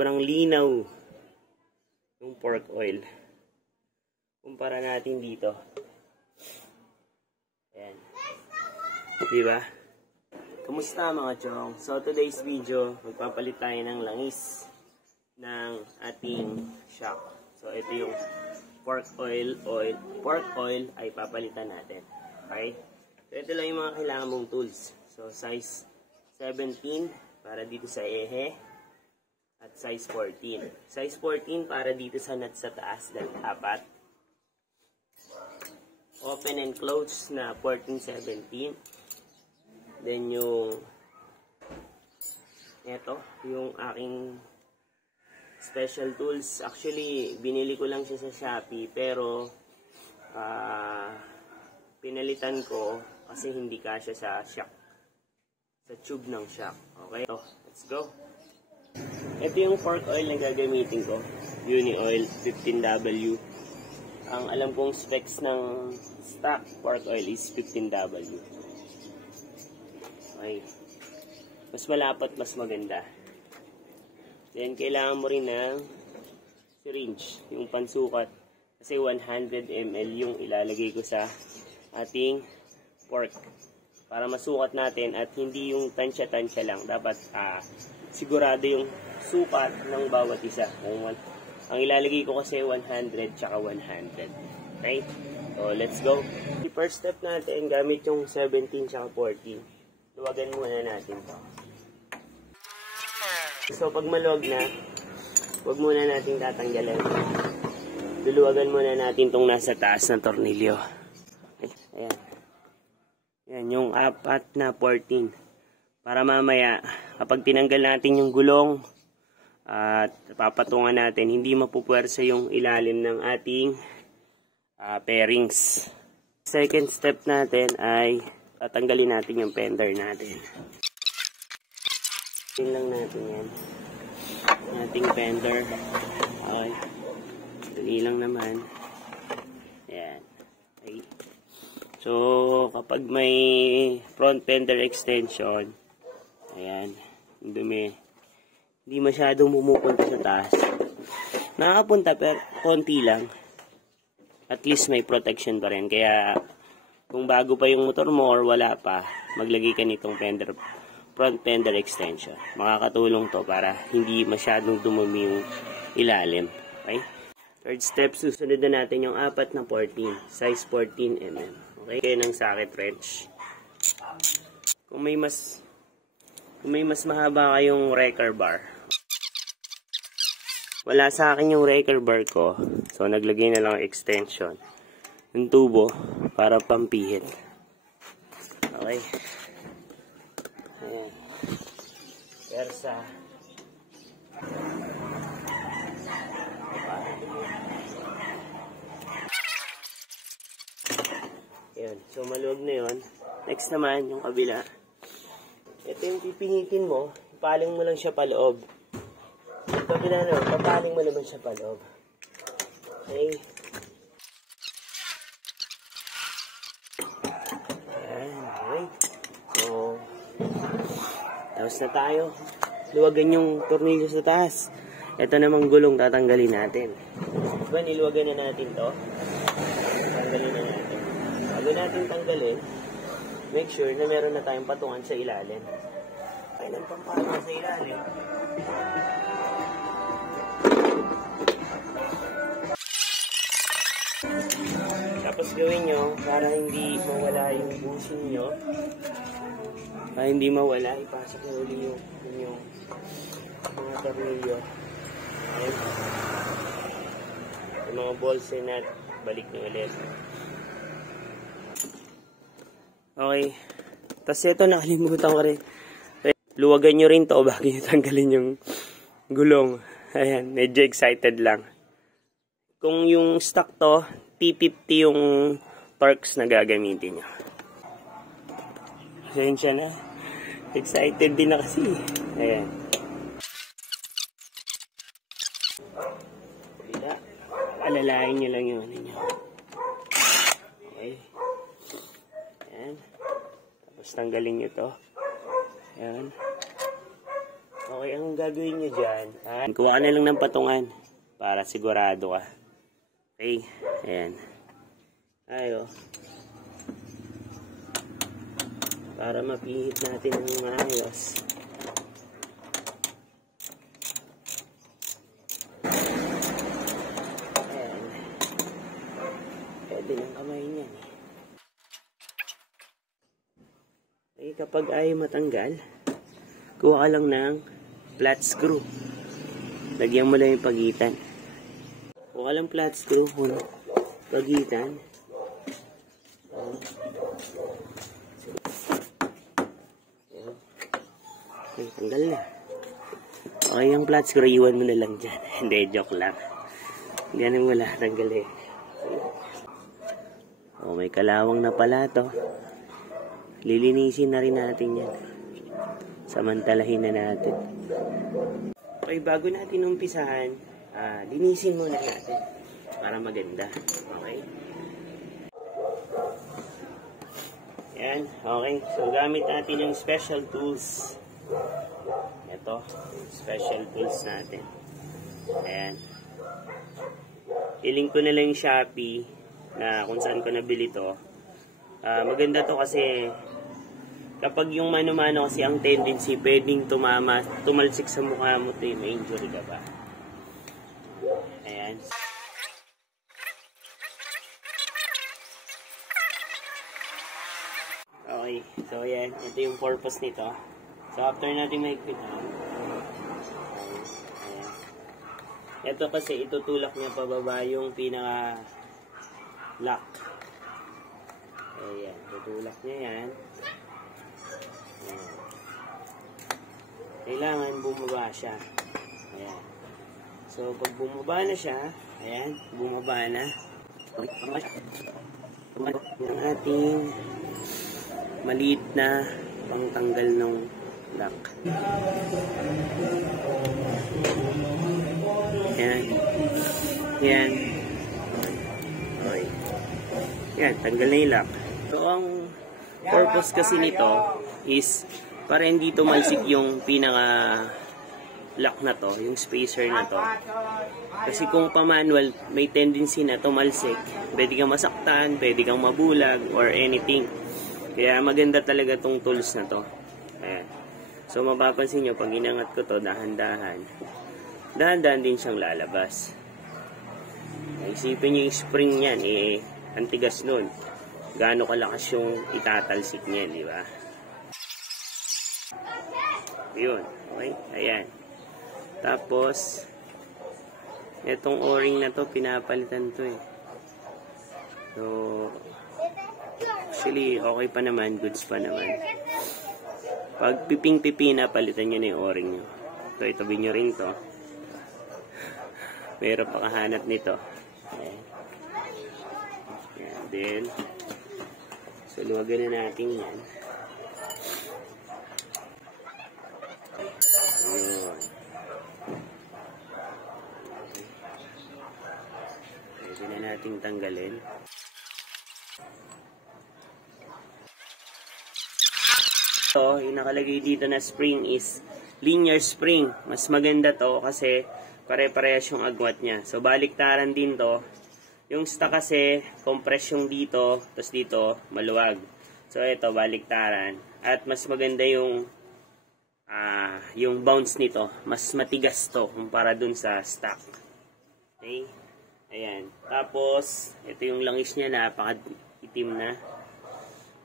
Sobrang linaw yung pork oil. Kumpara natin dito. Ayan. Diba? Kamusta mga chong? So today's video, magpapalit tayo ng langis ng ating shock. So ito yung pork oil ay papalitan natin. Okay? So ito lang yung mga kailangan mong tools. So size 17 para dito sa ehe at size 14. Size 14 para dito sa nut sa taas ng 4. Open and close na 14-17. Then yung ito, yung aking special tools. Actually, binili ko lang siya sa Shopee pero pinalitan ko kasi hindi kasya sa shock. Sa tube ng shock. Okay? So, let's go. Ito yung pork oil na gagamitin ko. Uni Oil 15W. Ang alam kong specs ng stock pork oil is 15W. Okay. Mas malapot, mas maganda. Then, kailangan mo rin ng syringe, yung pansukat. Kasi 100 ml yung ilalagay ko sa ating pork. Para masukat natin at hindi yung tansya-tansya lang. Dapat sigurado yung sukat ng bawat isa. Ang ilalagay ko kasi 100 tsaka 100. Okay? So, let's go. The first step natin, gamit yung 17 tsaka 14. Luwagan muna natin to. So, pag maluwag na, huwag muna natin tatanggalan. Luluwagan muna natin tong nasa taas ng tornilyo. Okay? Ayan. Ayan, yung 4 na 14. Para mamaya, kapag tinanggal natin yung gulong, at papatungan natin, hindi mapupuwersa yung ilalim ng ating pairings. Second step natin ay tatanggalin natin yung fender natin. Tingnan lang natin yan. Ating fender. Okay. Dali lang naman. Ayan. Okay. So, kapag may front fender extension, ayan, dumi. Hindi masyadong pumupunta sa taas. Nakakapunta pero konti lang. At least may protection pa rin. Kaya kung bago pa yung motor mo or wala pa, maglagay ka nitong front fender extension. Makakatulong to para hindi masyadong dumumi yung ilalim. Okay? Third step, susunod na natin yung 4 na 14. Size 14 mm. Okay? Kaya ng socket wrench. Kung may mas mahaba kayong wrecker bar. Wala sa akin yung wrecker bar ko. So, naglagay na lang extension. Yung tubo para pampihit. Okay. Ayan. Persa. Ayan. So, maluwag na yun. Next naman, yung kabila. Ito yung pipinitin mo. Ipaling mo lang siya paloob. Pag papaling mo naman siya paloob. Okay. Ayan. Okay. So, tapos na tayo. Luwagan yung tornilyo sa taas. Ito namang gulong tatanggalin natin. Diba, niluwagan na natin to. Tanggalin na natin. Bago natin tanggalin, make sure na meron na tayong patungan sa ilalim. Kailan pang patungan sa ilalim? Tapos gawin nyo para hindi mawala yung bushing nyo. Para hindi mawala, ipasok nyo ulit yung mga tornilyo. Ayan. Yung mga balls and nut, balik nyo ulit. Okay. Tapos ito, nakalimutan ko rin. Luwagan nyo rin to bago nyo tanggalin yung gulong. Ayan, medyo excited lang. Kung yung stock to, T50 yung torques na gagamitin nyo. Pasensya na. Excited din na kasi. Ayan. Wala. Alalahin nyo lang yung ano nyo. Okay. Ayan. Tapos tanggalin nyo to. Ayan. Okay, ang gagawin nyo dyan, kuha ka na lang ng patungan para sigurado ka. Okay, ayan. Ayo. Para mapihit natin ng maayos. Ayan. Pwede ng kamay niyan. Okay, kapag ayaw matanggal, kuha ka lang ng flat screw. Lagyan mo lang yung pagitan. Kuha ka lang flat screw kung pagitan. Okay, tanggal na. Okay, yung flat screw, iwan mo na lang dyan. Hindi, joke lang. Ganun wala, tanggalin. Oh, may kalawang na pala to. Lilinisin na rin natin yan. Samantalahin na natin. Okay, bago natin umpisahan, linisin muna natin para maganda. Okay? Yan, okay. So, gamit natin yung special tools. Ito, special tools natin. Ayan. I-link ko na lang yung Shopee na kung saan ko nabili to. Maganda to kasi kapag yung mano-mano kasi ang tendency, pwedeng tumalsik sa mukha mo to, may injury ka ba? Ayan. Okay, so ayan, ito yung purpose nito. So after natin maigpitan, ayan. Ito kasi itutulak niya pababa yung pinaka lock. Ayan, tutulak niya yan. Ayan. Kailangan bumaba siya. Ayan. So, pag bumaba na siya, ayan, bumaba na. Yung ating maliit na pangtanggal ng lock. Ayan. Ayan. Okay. Ayan, tanggal na yung lock. So, ang purpose kasi nito is para hindi tumalsik yung pinaka lock na to, yung spacer na to. Kasi kung pa-manual, may tendency na tumalsik. Pwede kang masaktan, pwede kang mabulag, or anything. Kaya maganda talaga tong tools na to. Ayan. So, mapapansin nyo, pag inangat ko to, dahan-dahan. Dahan-dahan din siyang lalabas. Isipin nyo yung spring yan, antigas nun. Gaano kalakas yung itatalsik niya, di ba? Yun. Okay? Ayan. Tapos, itong o-ring na to, pinapalitan to eh. So, actually, okay pa naman. Goods pa naman. Pag piping-pipi na, palitan nyo na yung o-ring nyo. So, itabi nyo rin to. Meron pa kahanap nito. Ayan. Ayan. Then, so, luwagan na natin yan. Ayun. Pwede na nating tanggalin. So, yung nakalagay dito na spring is linear spring. Mas maganda to kasi pare-parehas yung agwat niya. So, baliktaran din to. Yung stock kasi, compress yung dito, tapos dito, maluwag. So, ito, baliktaran. At mas maganda yung bounce nito. Mas matigas to kumpara dun sa stock. Okay? Ayan. Tapos, ito yung langis niya, napaka-itim na.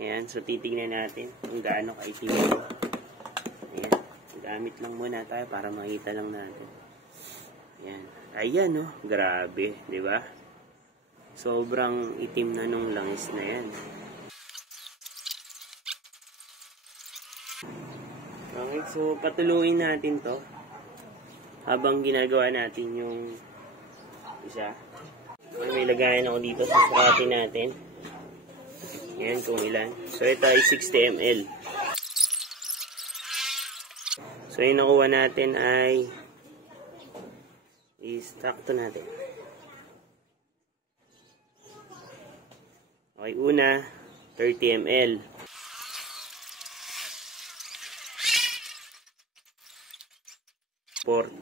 Ayan. So, titignan natin kung gaano ka-itim ito. Ayan. Gamit lang muna tayo para makita lang natin. Ayan. Ayan, no? Grabe. Diba? Sobrang itim na nung langis na yan. Okay, so patuluin natin to habang ginagawa natin yung isa. Okay, may lagayan ako dito sa sukatin natin. Ayan kung ilan. So ito ay 60 ml. So yung nakuha natin ay i-structo natin. Okay, una 30 ml.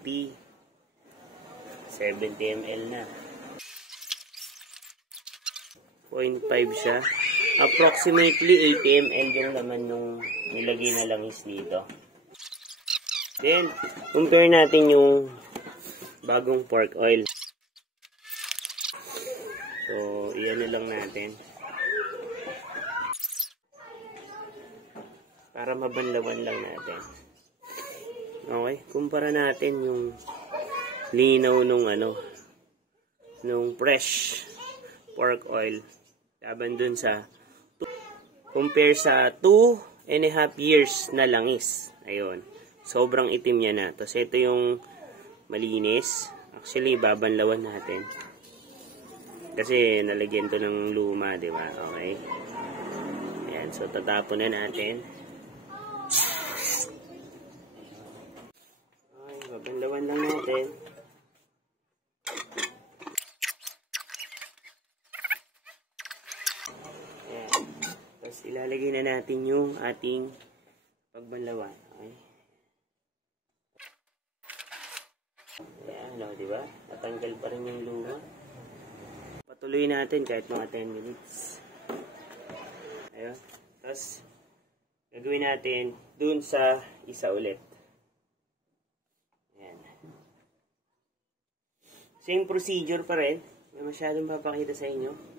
80. 70 ml na. 0.5 siya. Approximately 80 ml yung laman nung nilagay na langis dito. Then, compare natin yung bagong pork oil. So, iyan na lang natin. Para mabanlawan lang natin. Okay, kumpara natin yung linaw nung nung fresh pork oil laban dun sa compare sa 2.5 years na langis. Ayun, sobrang itim niya na. Tapos ito yung malinis. Actually, babanlawan natin kasi nalagyan to ng luma, di ba? Okay, ayan, so tatapon na natin. Okay, babanlawan lang natin. Ilalagay na natin yung ating pagbanlawan. Okay? Ayan, di ba? Natanggal pa rin yung luma. Patuloy natin kahit mga 10 minutes. Ayan. Tapos, gagawin natin dun sa isa ulit. Ayan. Same procedure pa rin. May masyadong papakita sa inyo.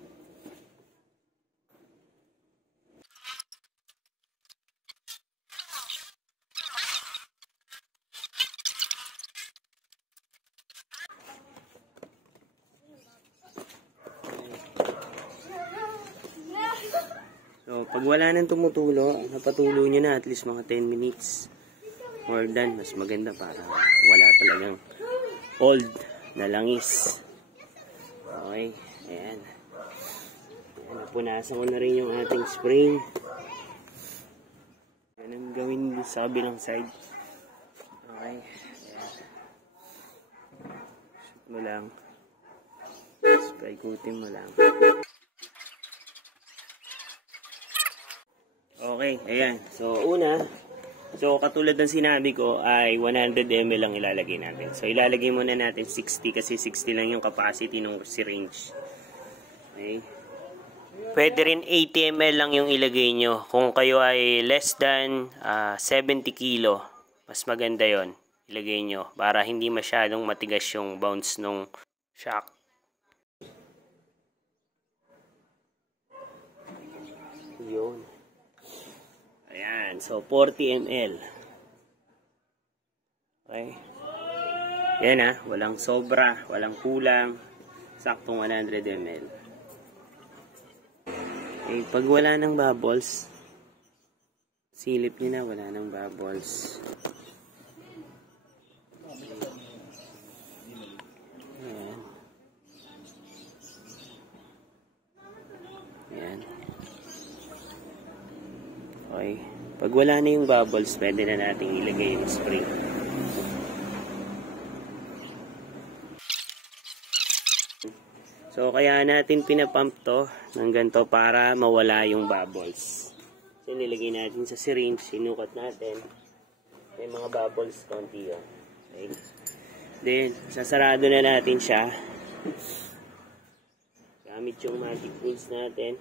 So, pag wala nang tumutulo, napatulo nyo na at least mga 10 minutes. More than, mas maganda para wala talagang old na langis. Okay, ayan. Ayan, napunasan ko na rin yung ating spring. Ayan ang gawin sa kabilang side. Okay, ayan. Shoot mo lang. Spray coating mo lang. Okay, ayan. So, so katulad ng sinabi ko ay 100 ml lang ilalagay natin. So, ilalagay muna natin 60 kasi 60 lang yung capacity ng syringe. Okay. Pwede rin 80 ml lang yung ilagay nyo. Kung kayo ay less than 70 kilo, mas maganda yon ilagay nyo para hindi masyadong matigas yung bounce nung shock. Yun. Ayan, so 40 ml. Okay. Yan walang sobra, walang kulang. Saktong 100 ml. Okay, pag wala ng bubbles, silip nyo na, wala ng bubbles. Ayan. Ayan. Okay. Pag wala na yung bubbles, pwede na natin ilagay yung spring. So, kaya natin pinapump to ng ganito para mawala yung bubbles. So, nilagay natin sa syringe, sinukat natin. May mga bubbles, konti yun. Okay. Then, sasarado na natin siya. Gamit yung magic tools natin.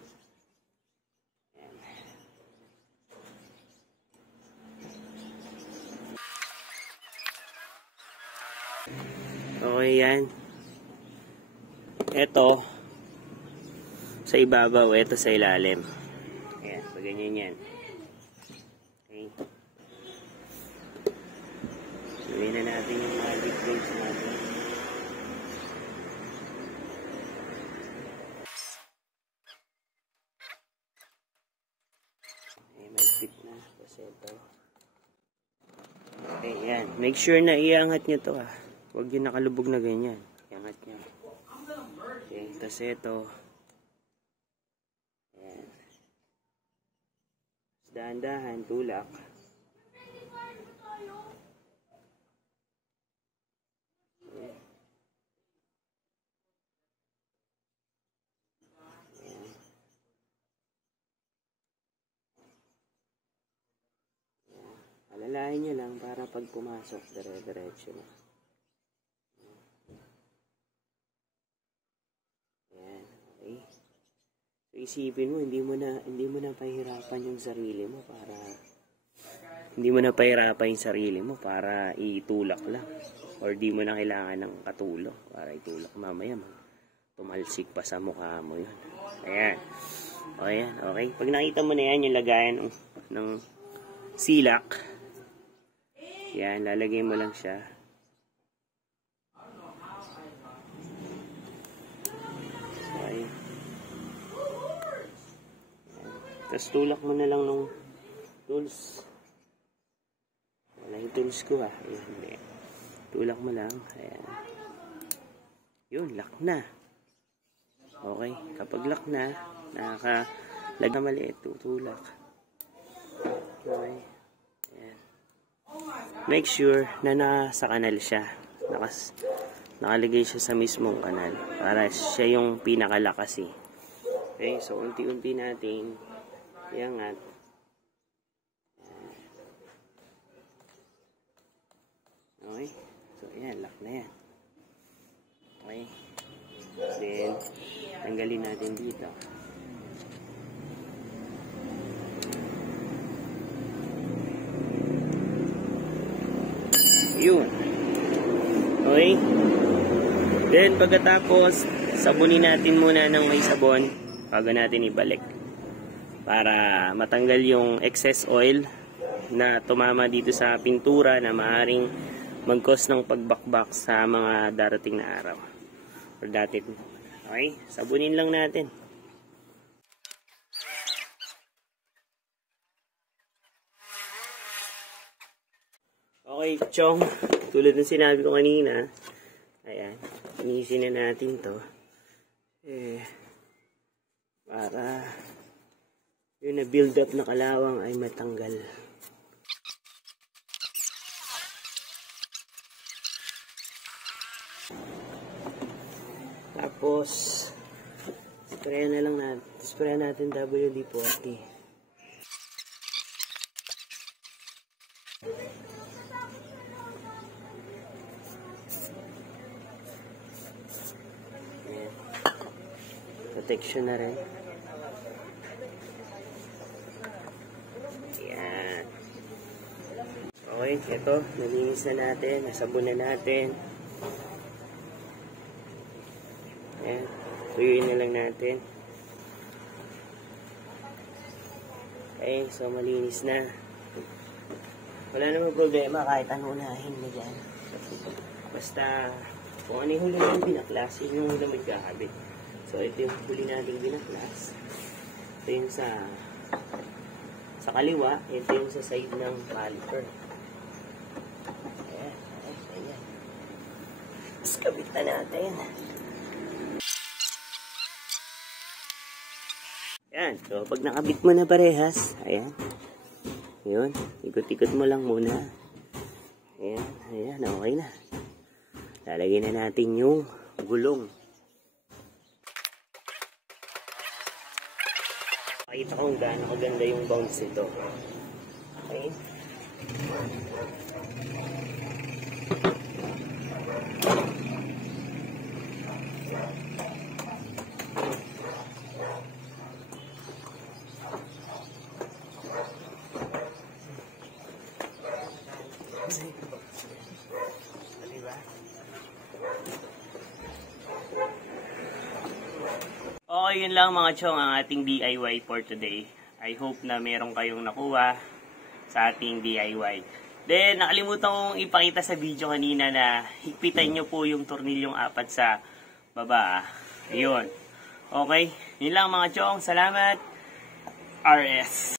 Okay, yan. Ito sa ibabaw, ito sa ilalim. Ayan, so ganyan yan. Okay. Gawin na natin yung magic rings natin. Okay, mag-fit na. Tapos ito. Okay, yan. Make sure na iangat nyo to Huwag yung nakalubog na ganyan. Iangat nyo. Okay, tapos ito. Ayan. Dahan-dahan, tulak. Ayan. Ayan. Alalahin nyo lang para pag pumasok, dire-diretso na. isipin mo, hindi mo na pahirapan yung sarili mo para hindi mo na pahirapan yung sarili mo para itulak lang. Or di mo na kailangan ng katulong para itulak. Mamaya tumalsik pa sa mukha mo yun. Ayan. O ayan, okay. Pag nakita mo na yan, yung lagayan ng silak. Yan, lalagay mo lang siya. Okay. Tapos tulak mo na lang nung tools. Wala yung tools ko ha. Ayan, hindi. Tulak mo lang. Ayan. Yun, lock na. Okay. Kapag lock na, nakalag na maliit, tutulak. Okay. Ayan. Make sure na nasa kanal siya. Nakalagay siya sa mismong kanal. Para siya yung pinakalakas eh. Okay. So, unti-unti natin iangat. Okay. So, ayan. Lock na yan. Okay. Then, tanggalin natin dito. Yun. Okay. Then, pagkatapos, sabunin natin muna ng may sabon bago natin ibalik. Para matanggal yung excess oil na tumama dito sa pintura na maaaring mag-cause ng pagbakbak sa mga darating na araw. Or dati. Okay? Sabunin lang natin. Okay, chong. Tulad ng sinabi ko kanina. Ayan. Inisin na natin to. Para yung na-build up na kalawang ay matanggal. Tapos, sprayan na lang natin. Sprayan natin WD-40. Ayan. Protection na rin. Ayan. Okay, ito. Nalinis na natin. Nasabon na natin. Ayan. Tuyuin na lang natin. Okay, so malinis na. Wala namang problema kahit ano unahin mo dyan. Basta, kung ano yung huli natin binaklas, yun yung huli magkakabit. So, ito yung huli natin binaklas. Ito yung sa kaliwa, ito yung sa side ng caliper. Ayan, ayan. Tapos kabit na natin. Ayan, so pag nakabit mo na parehas, ayan, yun, ikot-ikot mo lang muna. Ayan, ayan, okay na. Lalagyan na natin yung gulong. Pakita kung gaano kaganda yung bounce ito. Okay. Okay, yun lang mga chong ang ating DIY for today. I hope na meron kayong nakuha sa ating DIY. Then, nakalimutan kong ipakita sa video kanina na higpitan nyo po yung tornilyong 4 sa baba. Ayun. Okay, yun lang mga chong. Salamat. RS.